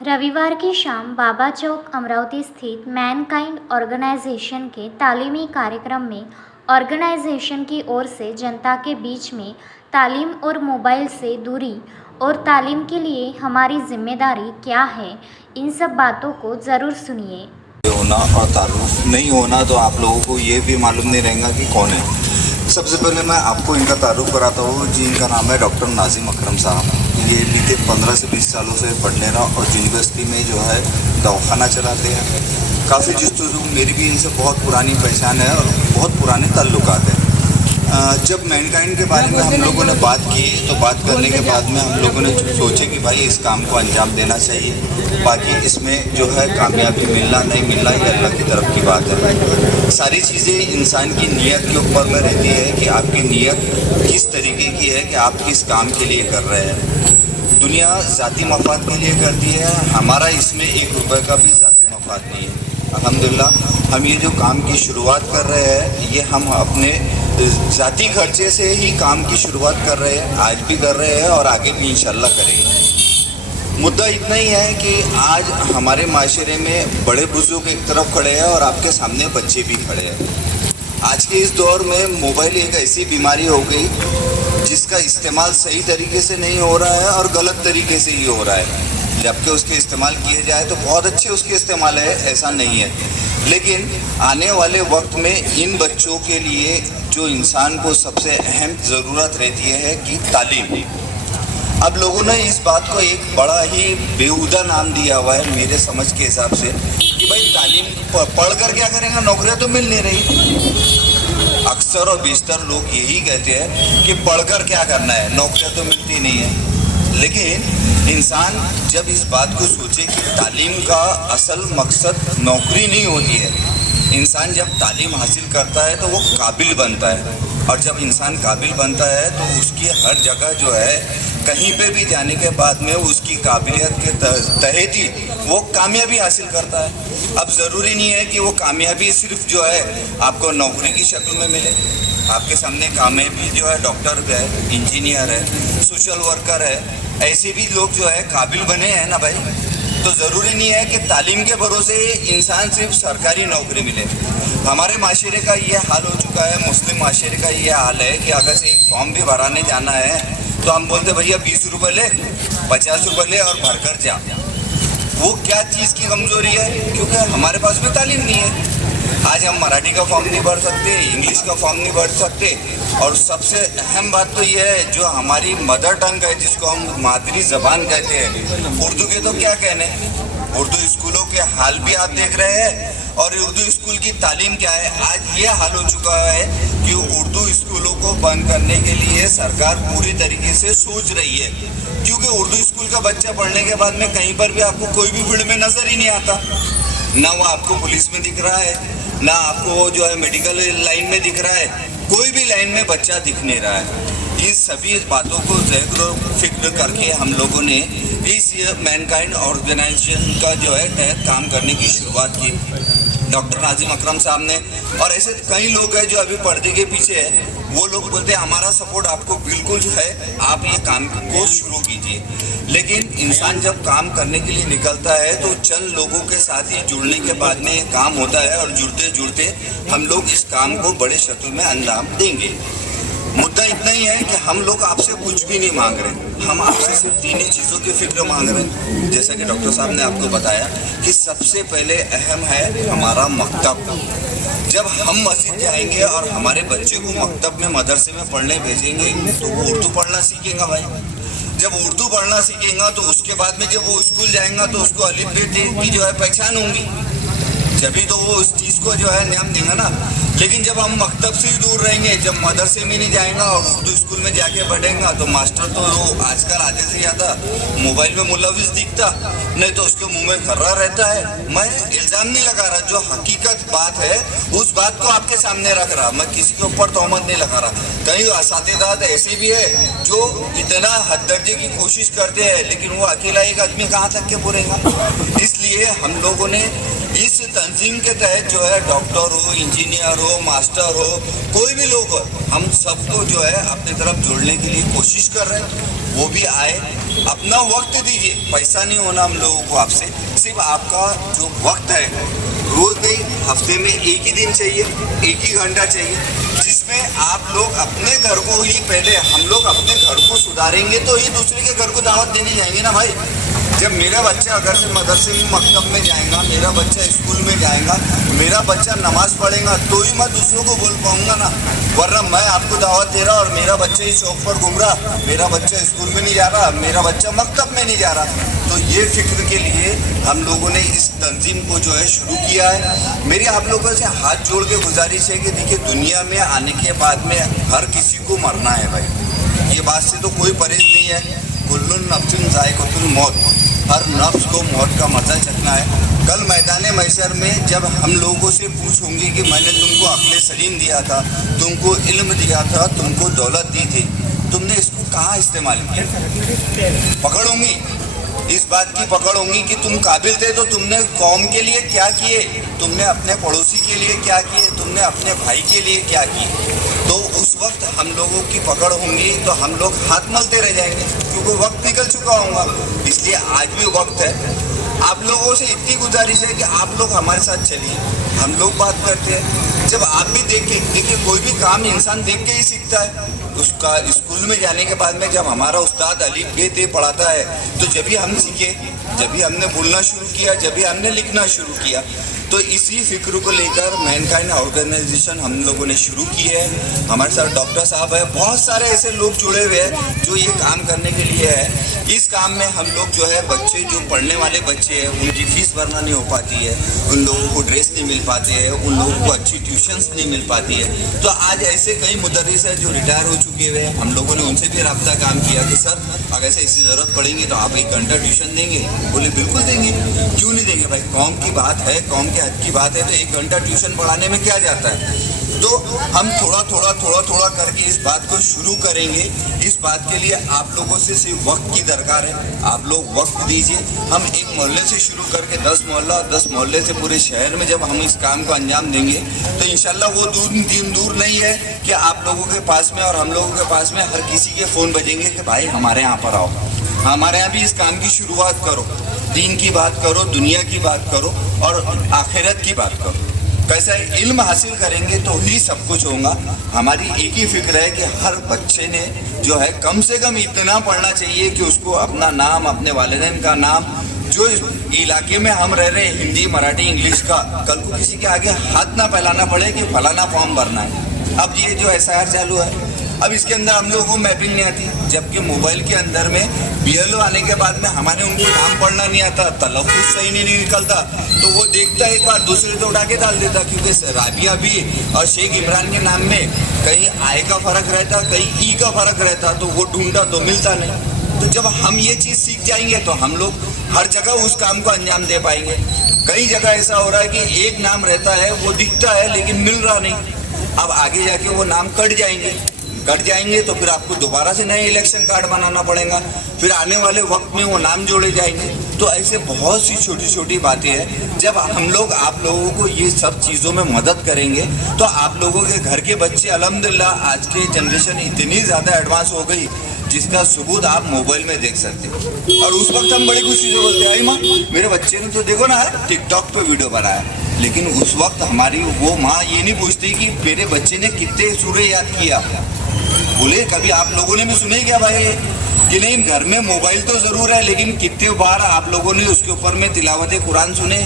रविवार की शाम बाबा चौक अमरावती स्थित मैनकाइंड ऑर्गेनाइजेशन के तालीमी कार्यक्रम में ऑर्गेनाइजेशन की ओर से जनता के बीच में तालीम और मोबाइल से दूरी और तालीम के लिए हमारी जिम्मेदारी क्या है, इन सब बातों को ज़रूर सुनिए। होना और तारुफ नहीं होना तो आप लोगों को ये भी मालूम नहीं रहेगा कि कौन है। सबसे पहले मैं आपको इनका तारुफ कराता हूँ, जिनका नाम है डॉक्टर नाजिम अकरम साहब। ये बीते 15 से 20 सालों से बडनेरा और यूनिवर्सिटी में जो है दवाखाना चलाते हैं। काफ़ी जस्तुजू मेरी भी इनसे बहुत पुरानी पहचान है और बहुत पुराने ताल्लुकात हैं। जब मैनकाइंड के बारे में हम लोगों ने बात की तो बात करने के बाद में हम लोगों ने सोचे कि भाई इस काम को अंजाम देना चाहिए। बाकी इसमें जो है कामयाबी मिलना नहीं मिलना ये अल्लाह की तरफ की बात है। सारी चीज़ें इंसान की नीयत के ऊपर में रहती है कि आपकी नीयत किस तरीके की है कि आप किस काम के लिए कर रहे हैं। दुनिया ज़ाती मफाद के लिए करती है, हमारा इसमें 1 रुपये का भी ज़ाती मफाद नहीं है। अल्हम्दुलिल्लाह हम ये जो काम की शुरुआत कर रहे हैं ये हम अपने ज़ाती खर्चे से ही काम की शुरुआत कर रहे हैं, आज भी कर रहे हैं और आगे भी इंशाल्लाह करेंगे। मुद्दा इतना ही है कि आज हमारे माशरे में बड़े बुजुर्ग एक तरफ खड़े हैं और आपके सामने बच्चे भी खड़े हैं। आज के इस दौर में मोबाइल एक ऐसी बीमारी हो गई जिसका इस्तेमाल सही तरीके से नहीं हो रहा है और गलत तरीके से ही हो रहा है। जबकि उसके इस्तेमाल किए जाए तो बहुत अच्छे उसके इस्तेमाल है, ऐसा नहीं है। लेकिन आने वाले वक्त में इन बच्चों के लिए जो इंसान को सबसे अहम ज़रूरत रहती है कि तालीम। अब लोगों ने इस बात को एक बड़ा ही बेहुदा नाम दिया हुआ है मेरे समझ के हिसाब से कि भाई तालीम पढ़ कर क्या करेंगे, नौकरियां तो मिल नहीं रही। अक्सर और बेशतर लोग यही कहते हैं कि पढ़कर क्या करना है, नौकरियां तो मिलती नहीं है। लेकिन इंसान जब इस बात को सोचे कि तालीम का असल मकसद नौकरी नहीं होती है, इंसान जब तालीम हासिल करता है तो वो काबिल बनता है और जब इंसान काबिल बनता है तो उसकी हर जगह जो है कहीं पे भी जाने के बाद में उसकी काबिलियत के तहत ही वो कामयाबी हासिल करता है। अब ज़रूरी नहीं है कि वो कामयाबी सिर्फ जो है आपको नौकरी की शक्ल में मिले। आपके सामने कामयाबी जो है डॉक्टर है, इंजीनियर है, सोशल वर्कर है, ऐसे भी लोग जो है काबिल बने हैं ना भाई। तो ज़रूरी नहीं है कि तालीम के भरोसे इंसान सिर्फ सरकारी नौकरी मिले। हमारे माशरे का ये हाल हो चुका है, मुस्लिम माशरे का ये हाल है कि अगर से एक फॉर्म भी भराने जाना है तो हम बोलते भैया 20 रुपये ले, 50 रुपये ले और भर कर जा। वो क्या चीज़ की कमज़ोरी है? क्योंकि हमारे पास भी तालीम नहीं है। आज हम मराठी का फॉर्म नहीं भर सकते, इंग्लिश का फॉर्म नहीं भर सकते और सबसे अहम बात तो ये है जो हमारी मदर टंग है, जिसको हम मादरी ज़बान कहते हैं, उर्दू के तो क्या कहने। उर्दू स्कूलों के हाल भी आप देख रहे हैं और उर्दू स्कूल की तालीम क्या है। आज ये हाल हो चुका है कि उर्दू स्कूलों को बंद करने के लिए सरकार पूरी तरीके से सोच रही है, क्योंकि उर्दू स्कूल का बच्चा पढ़ने के बाद में कहीं पर भी आपको कोई भी फील्ड में नज़र ही नहीं आता। ना वो आपको पुलिस में दिख रहा है, ना आपको वो जो है मेडिकल लाइन में दिख रहा है, कोई भी लाइन में बच्चा दिख नहीं रहा है। इस सभी बातों को फिक्र करके हम लोगों ने इस मैनकाइंड ऑर्गेनाइजेशन का जो है तहत काम करने की शुरुआत की डॉक्टर नाजिम अकरम साहब ने। और ऐसे कई लोग हैं जो अभी पर्दे के पीछे है, वो लोग बोलते हैं हमारा सपोर्ट आपको बिल्कुल जो है, आप ये काम को शुरू कीजिए। लेकिन इंसान जब काम करने के लिए निकलता है तो चंद लोगों के साथ ही जुड़ने के बाद में ये काम होता है और जुड़ते जुड़ते हम लोग इस काम को बड़े शक्ल में अंजाम देंगे। मुद्दा इतना ही है कि हम लोग आपसे कुछ भी नहीं मांग रहे, हम आपसे सिर्फ 3 ही चीज़ों की फिक्र मांग रहे हैं। जैसा कि डॉक्टर साहब ने आपको बताया कि सबसे पहले अहम है हमारा मकतब। जब हम मस्जिद जाएंगे और हमारे बच्चे को मकतब में मदरसे में पढ़ने भेजेंगे तो वो उर्दू पढ़ना सीखेगा भाई। जब उर्दू पढ़ना सीखेगा तो उसके बाद में जब वो स्कूल जाएगा तो उसको अलिफ बे की जो है पहचान होंगी, जभी तो वो उस चीज़ को जो है नाम देगा ना। लेकिन जब हम मकतब से ही दूर रहेंगे, जब मदरसे में नहीं जाएगा और उर्दू स्कूल में जाके पढ़ेगा तो मास्टर तो आजकल आधे से ज़्यादा मोबाइल में मुलविस दिखता, नहीं तो उसके मुंह में खर्रा रहता है। मैं इल्ज़ाम नहीं लगा रहा, जो हकीकत बात है उस बात को आपके सामने रख रहा, मैं किसी के ऊपर तोहमत नहीं लगा रहा। कई असातिज़ात ऐसे भी है जो इतना हद दर्जे की कोशिश करते हैं लेकिन वो अकेला एक आदमी कहाँ तक के पूरेगा। इसलिए हम लोगों ने इस तंजीम के तहत जो है डॉक्टर हो, इंजीनियर हो, मास्टर हो, कोई भी लोग हो, हम सबको जो है अपनी तरफ जोड़ने के लिए कोशिश कर रहे हैं। वो भी आए, अपना वक्त दीजिए, पैसा नहीं होना हम लोगों को आपसे, सिर्फ आपका जो वक्त है रोज नहीं, हफ्ते में एक ही दिन चाहिए, एक ही घंटा चाहिए, जिसमें आप लोग अपने घर को ही पहले, हम लोग अपने घर को सुधारेंगे तो ही दूसरे के घर को दावत देने जाएंगे ना भाई। जब मेरा बच्चा अगर से मदरसे में मकतब में जाएगा, मेरा बच्चा स्कूल में जाएगा, मेरा बच्चा नमाज पढ़ेगा तो ही मैं दूसरों को बोल पाऊंगा ना, वरना मैं आपको दावत दे रहा और मेरा बच्चा ही चौक पर घूम रहा, मेरा बच्चा स्कूल में नहीं जा रहा, मेरा बच्चा मकतब में नहीं जा रहा। तो ये फिक्र के लिए हम लोगों ने इस तंजीम को जो है शुरू किया है। मेरी आप लोगों से हाथ जोड़ के गुजारिश है कि देखिए, दुनिया में आने के बाद में हर किसी को मरना है भाई, ये बात से तो कोई परहेज नहीं है। कुल्लुन नफ्सिन ज़ाइक़तुल मौत, हर नफ्स को मौत का मज़ा चखना है। कल मैदान महशर में जब हम लोगों से पूछूंगी कि मैंने तुमको अक्ल सलीम दिया था, तुमको इल्म दिया था, तुमको दौलत दी थी, तुमने इसको कहाँ इस्तेमाल किया, पकड़ूंगी, इस बात की पकड़ होगी कि तुम काबिल थे तो तुमने कौम के लिए क्या किए, तुमने अपने पड़ोसी के लिए क्या किए, तुमने अपने भाई के लिए क्या किए। तो उस वक्त हम लोगों की पकड़ होंगी तो हम लोग हाथ मलते रह जाएंगे, क्योंकि वक्त निकल चुका होगा। इसलिए आज भी वक्त है। आप लोगों से इतनी गुजारिश है कि आप लोग हमारे साथ चलिए, हम लोग बात करते हैं। जब आप भी देखिए कोई भी काम इंसान देख के ही सीखता है। उसका स्कूल में जाने के बाद में जब हमारा उस्ताद अलीफ बे ते पढ़ाता है तो जब भी हम सीखे, जब भी हमने बोलना शुरू किया, जब भी हमने लिखना शुरू किया। तो इसी फिक्र को लेकर मैनकाइंड ऑर्गेनाइजेशन हम लोगों ने शुरू की है। हमारे साथ डॉक्टर साहब है, बहुत सारे ऐसे लोग जुड़े हुए हैं जो ये काम करने के लिए है। इस काम में हम लोग जो है बच्चे, जो पढ़ने वाले बच्चे हैं, उनकी फीस भरना नहीं हो पाती है, उन लोगों को ड्रेस नहीं मिल पाते हैं, उन लोगों को अच्छी ट्यूशन्स नहीं मिल पाती है। तो आज ऐसे कई मुदर्रिस हैं जो रिटायर हो चुके हुए हैं, हम लोगों ने उनसे भी रब्ता काम किया कि सर अगर ऐसे ऐसी ज़रूरत पड़ेगी तो आप 1 घंटा ट्यूशन देंगे। बोले बिल्कुल देंगे, क्यों नहीं देंगे भाई, कौम की बात है, कौम के हक की बात है, तो 1 घंटा ट्यूशन पढ़ाने में क्या जाता है। तो हम थोड़ा थोड़ा करके इस बात को शुरू करेंगे। इस बात के लिए आप लोगों से सिर्फ वक्त की दरकार है, आप लोग वक्त दीजिए। हम एक मोहल्ले से शुरू करके 10 मोहल्ला, 10 मोहल्ले से पूरे शहर में जब हम इस काम को अंजाम देंगे तो इंशाल्लाह वो दिन दूर नहीं है कि आप लोगों के पास में और हम लोगों के पास में हर किसी के फ़ोन बजेंगे कि भाई हमारे यहाँ पर आओ, हमारे यहाँ भी इस काम की शुरुआत करो, दीन की बात करो, दुनिया की बात करो और आखिरत की बात करो। कैसा है, इल्म हासिल करेंगे तो ही सब कुछ होगा। हमारी एक ही फिक्र है कि हर बच्चे ने जो है कम से कम इतना पढ़ना चाहिए कि उसको अपना नाम, अपने वालिदैन का नाम, जो इलाके में हम रह रहे हैं, हिंदी, मराठी, इंग्लिश का, कल को किसी के आगे हाथ ना फैलाना पड़े कि फलाना फॉर्म भरना है। अब ये जो SIR चालू है, अब इसके अंदर हम लोगों को मैपिंग नहीं आती, जबकि मोबाइल के अंदर में BLO आने के बाद में हमारे उनको नाम पढ़ना नहीं आता, तलफ़ुज़ सही नहीं निकलता, तो वो देखता एक बार, दूसरे तो उठा के डाल देता, क्योंकि राबिया भी और शेख इमरान के नाम में कहीं आय का फ़र्क रहता, कहीं ई का फ़र्क रहता, तो वो ढूंढता तो मिलता नहीं। तो जब हम ये चीज़ सीख जाएंगे तो हम लोग हर जगह उस काम को अंजाम दे पाएंगे। कई जगह ऐसा हो रहा है कि एक नाम रहता है, वो दिखता है लेकिन मिल रहा नहीं। अब आगे जाके वो नाम कट जाएंगे तो फिर आपको दोबारा से नए इलेक्शन कार्ड बनाना पड़ेगा, फिर आने वाले वक्त में वो नाम जोड़े जाएंगे। तो ऐसे बहुत सी छोटी छोटी बातें हैं। जब हम लोग आप लोगों को ये सब चीज़ों में मदद करेंगे तो आप लोगों के घर के बच्चे, अल्हम्दुलिल्लाह आज की जनरेशन इतनी ज़्यादा एडवांस हो गई जिसका सबूत आप मोबाइल में देख सकते हैं। और उस वक्त हम बड़ी खुशी से बोलते हैं, माँ मेरे बच्चे ने तो देखो ना टिकटॉक पे वीडियो बनाया, लेकिन उस वक्त हमारी वो माँ ये नहीं पूछती कि मेरे बच्चे ने कितने सूरे याद किया। बोले कभी आप लोगों ने भी सुने क्या भाई कि नहीं, घर में मोबाइल तो ज़रूर है, लेकिन कितने बार आप लोगों ने उसके ऊपर में तिलावत कुरान सुने,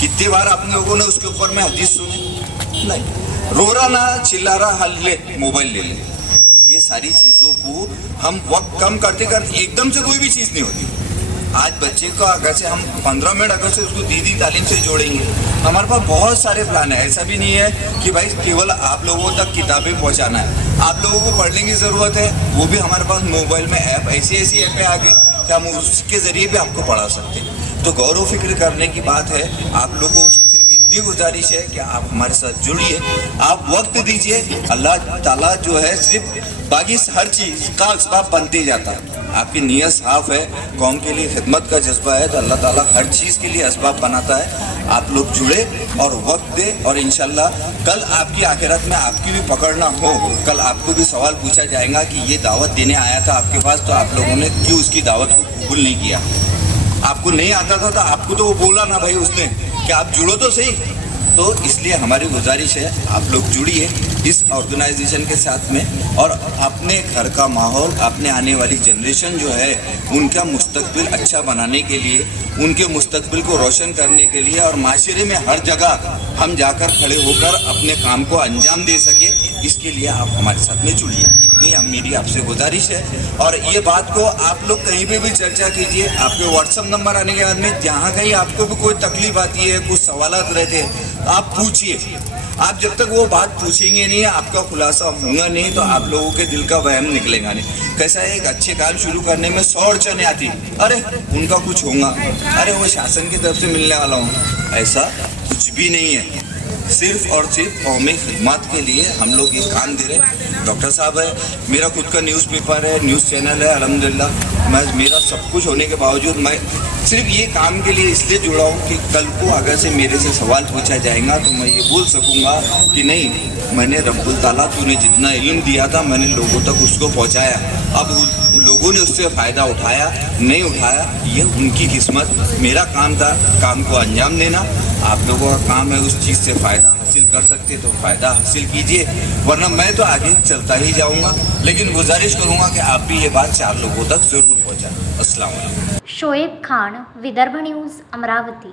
कितने बार आप लोगों ने उसके ऊपर में हदीस सुने? नहीं। रो रहा ना, चिल्ला रहा, ले मोबाइल ले ले। तो ये सारी चीज़ों को हम वक्त कम करते करते एकदम से कोई भी चीज़ नहीं होती। आज बच्चे को अगर से हम 15 मिनट अगर से उसको दीदी तालीम से जोड़ेंगे, हमारे पास बहुत सारे प्लान है। ऐसा भी नहीं है कि भाई केवल आप लोगों तक किताबें पहुंचाना है, आप लोगों को पढ़ने की ज़रूरत है, वो भी हमारे पास मोबाइल में ऐप, ऐसी ऐपें आ गई कि हम उसके ज़रिए भी आपको पढ़ा सकते हैं। तो गौर व फिक्र करने की बात है। आप लोगों से सिर्फ इतनी गुजारिश है कि आप हमारे साथ जुड़िए, आप वक्त दीजिए। अल्लाह ताला जो है सिर्फ बाकी हर चीज़ का असबाब बनते जाता है। आपकी नीयत साफ़ है, कौम के लिए खिदमत का जज्बा है, तो अल्लाह ताला हर चीज़ के लिए असबाब बनाता है। आप लोग जुड़े और वक्त दे, और इंशाल्लाह कल आपकी आखिरत में आपकी भी पकड़ ना हो, कल आपको भी सवाल पूछा जाएगा कि ये दावत देने आया था आपके पास, तो आप लोगों ने क्यों उसकी दावत को कबूल नहीं किया। आपको नहीं आता था तो आपको तो वो बोला ना भाई उसने कि आप जुड़ो तो सही। तो इसलिए हमारी गुजारिश है आप लोग जुड़िए इस ऑर्गेनाइजेशन के साथ में, और अपने घर का माहौल, अपने आने वाली जनरेशन जो है उनका मुस्तकबिल अच्छा बनाने के लिए, उनके मुस्तकबिल को रोशन करने के लिए, और माशरे में हर जगह हम जाकर खड़े होकर अपने काम को अंजाम दे सके, इसके लिए आप हमारे साथ में जुड़िए। इतनी मेरी आपसे गुजारिश है। और ये बात को आप लोग कहीं पे भी चर्चा कीजिए, आपके व्हाट्सएप नंबर आने के बाद में जहाँ कहीं आपको भी कोई तकलीफ आती है, कुछ सवालात रहते हैं, आप पूछिए। आप जब तक वो बात पूछेंगे नहीं, आपका खुलासा होगा नहीं, तो आप लोगों के दिल का वहम निकलेगा नहीं। कैसा है, एक अच्छे काम शुरू करने में 100 अड़चनें आती, अरे उनका कुछ होगा, अरे वो शासन की तरफ से मिलने वाला हूँ, ऐसा कुछ भी नहीं है। सिर्फ और सिर्फ कौमी खिदमत के लिए हम लोग ये काम दे रहे। डॉक्टर साहब है, मेरा खुद का न्यूज़पेपर है, न्यूज़ चैनल है, अल्हम्दुलिल्लाह मेरा सब कुछ होने के बावजूद मैं सिर्फ ये काम के लिए इसलिए जुड़ा हूँ कि कल को अगर से मेरे से सवाल पूछा जाएगा तो मैं ये बोल सकूँगा कि नहीं, मैंने रब्बुल ताला तूने जितना इल्म दिया था मैंने लोगों तक उसको पहुँचाया। अब लोगों ने उससे फ़ायदा उठाया नहीं उठाया, ये उनकी किस्मत। मेरा काम था काम को अंजाम देना, आप लोगों का काम है उस चीज़ से फ़ायदा हासिल कर सकते तो फ़ायदा हासिल कीजिए, वरना मैं तो आगे चलता ही जाऊंगा। लेकिन गुजारिश करूंगा कि आप भी ये बात 4 लोगों तक ज़रूर पहुंचाएं। अस्सलाम वालेकुम। शोएब खान, विदर्भ न्यूज़, अमरावती।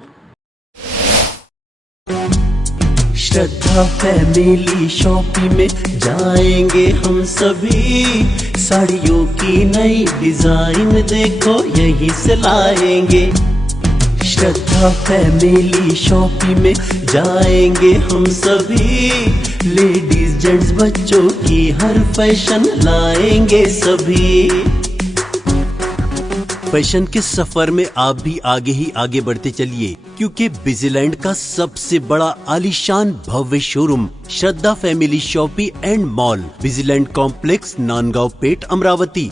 श्रद्धा फैमिली शॉपिंग में जाएंगे हम सभी, साड़ियों की नई डिजाइन देखो यहीं से लाएंगे। श्रद्धा फैमिली शॉपिंग में जाएंगे हम सभी, लेडीज जेंट्स बच्चों की हर फैशन लाएंगे सभी। फैशन के सफर में आप भी आगे ही आगे बढ़ते चलिए, क्योंकि विजिलैंड का सबसे बड़ा आलीशान भव्य showroom Shraddha family shopping and mall, Vijiland complex, Nandgaon Peth, Amravati.